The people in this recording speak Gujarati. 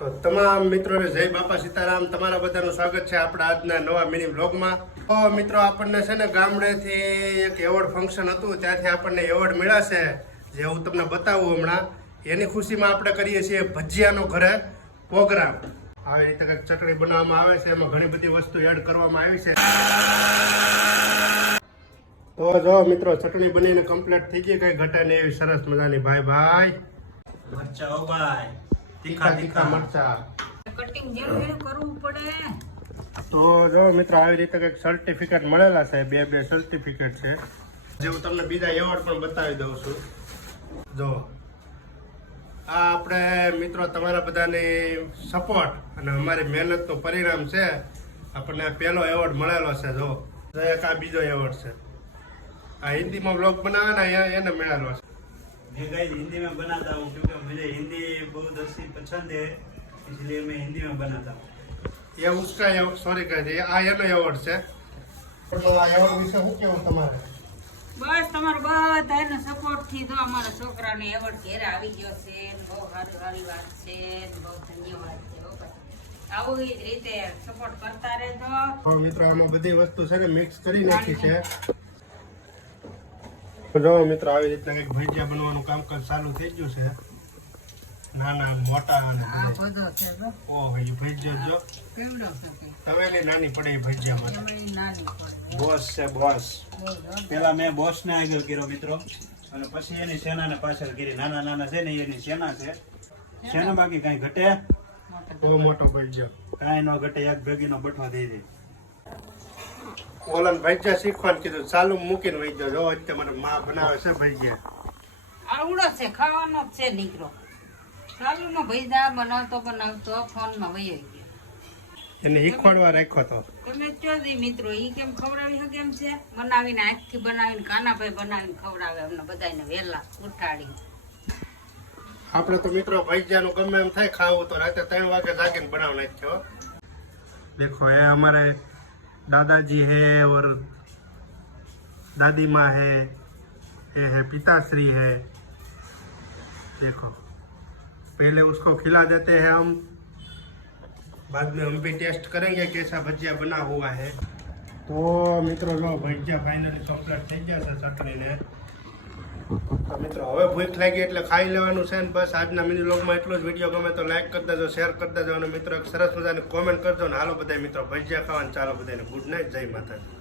તો તમામ મિત્રોને જય બાપા સીતારામ, તમારા બધાનું સ્વાગત છે આપણા આજના નવા મિની વ્લોગમાં. તો મિત્રો આપણને છે ને ગામડેથી એક એવોર્ડ ફંક્શન હતું, ત્યાંથી આપણને એવોર્ડ મળ્યા છે, જે હું તમને બતાવું હમણાં. એની ખુશીમાં આપણે કરીએ છીએ ભજીયાનો ઘરે પ્રોગ્રામ. આવી રીતે કંઈક ચટણી બનાવવામાં આવે છે, એમાં ઘણી બધી વસ્તુ એડ કરવામાં આવી છે. તો જો મિત્રો ચટણી બનીને કમ્પ્લીટ થઈ ગઈ, કઈ ઘટે નહીં એવી સરસ મજાની. ભાઈ મરચા ઓ ભાઈ, તીખા મરચા કટિંગ જેવું કરવું પડે. તો જો મિત્રો આવી રીતે કંઈક સર્ટિફિકેટ મળેલા છે, બે સર્ટિફિકેટ છે, જે હું તમને બીજા એવોર્ડ પણ બતાવી દઉં છું. જો આ આપણે મિત્રો તમારા બધાની સપોર્ટ અને અમારી મહેનતનું પરિણામ છે. આપણને આ પહેલો એવોર્ડ મળેલો છે. જો એક આ બીજો એવોર્ડ છે. આ હિન્દીમાં બ્લોગ બનાવવાના એને મળેલો છે. मैं गाइस हिंदी में बनाता हूँ क्योंकि मुझे हिंदी बहुत अच्छी पसंद है, इसलिए मैं हिंदी में बनाता हूँ. એ ઉસકા સોરી કહે છે, આ એનો એવોર્ડ છે. આ એવોર્ડ વિશે શું કેવું તમારે? બસ તમારો બધાનો સપોર્ટ થી તો અમારા છોકરાને એવોર્ડ ઘેરે આવી ગયો છે. બહુ સારી વાત છે, બહુ ધન્યવાદ છે. આવું જ રીતે સપોર્ટ કરતા રહેજો. મિત્રો આમાં બધી વસ્તુ છે ને મિક્સ કરી નાખી છે. જો મિત્રો આવી રીતના કંઈક ભજીયા બનવાનું કામકાજ ચાલુ થઈ ગયું છે. નાના મોટા અને આ બધો છે તો ઓહો એ ભજીયા જો કેવડો છે તવેલી નાની પડે એ ભજીયામાં. એમાં નાની પડે. બોસ છે બોસ. બહુ જ. પેલા મેં બોસ ને આગળ કર્યો મિત્રો, અને પછી એની સેના ને પાછળ કરી. નાના છે ને એની સેના છે. સેના બાકી કઈ ઘટે, બહુ મોટો ભજીયો. કઈ ન ઘટે, એક ભેગીનો બટવા દઈ દે. ઓલાને ભજીયા શીખવાનું કીધું, ચાલુ મૂકીને વહી ગયો. જો અત્યારે મારા માં બનાવે છે ભજીયા. આવડો છે, ખાવાનો જ છે નીકળો. ચાલુમાં ભૈદા બનાવતો ફોનમાં વહી ગયો. એને શીખવાડવા રાખ્યો તો. તમે ચોથી મિત્રો ઈ કેમ ખવડાવી શકે એમ છે? બનાવીને હાથથી બનાવીને કાનાભાઈ બનાવીને ખવડાવે અમને બધાને વહેલા ઉઠાડી. આપણે તો મિત્રો ભજીયાનું ગમે એમ થાય ખાવું તો રાતે 3 વાગે જાગીને બનાવ નાખ્યો. देखो ये हमारे दादाजी है और दादी माँ है, ये है पिताश्री है. देखो पहले उसको खिला देते हैं हम, बाद में हम भी टेस्ट करेंगे कैसा भजिया बना हुआ है. तो મિત્રો જો ભજીયા ફાઇનલી કમ્પ્લીટ થઈ ગયા છે ચટણીને. તો મિત્રો હવે ભૂખ લાગી એટલે ખાઈ લેવાનું છે ને બસ. આજના મિની વ્લોગમાં એટલો જ. વિડીયો ગમે તો લાઈક કરી દેજો, શેર કરી દેજો, અને મિત્રો એક સરસ મજાની કોમેન્ટ કરજો. ને હાલો બધા મિત્રો ભજીયા ખાવાનું ચાલો. બધાને ગુડ નાઇટ, જય માતાજી.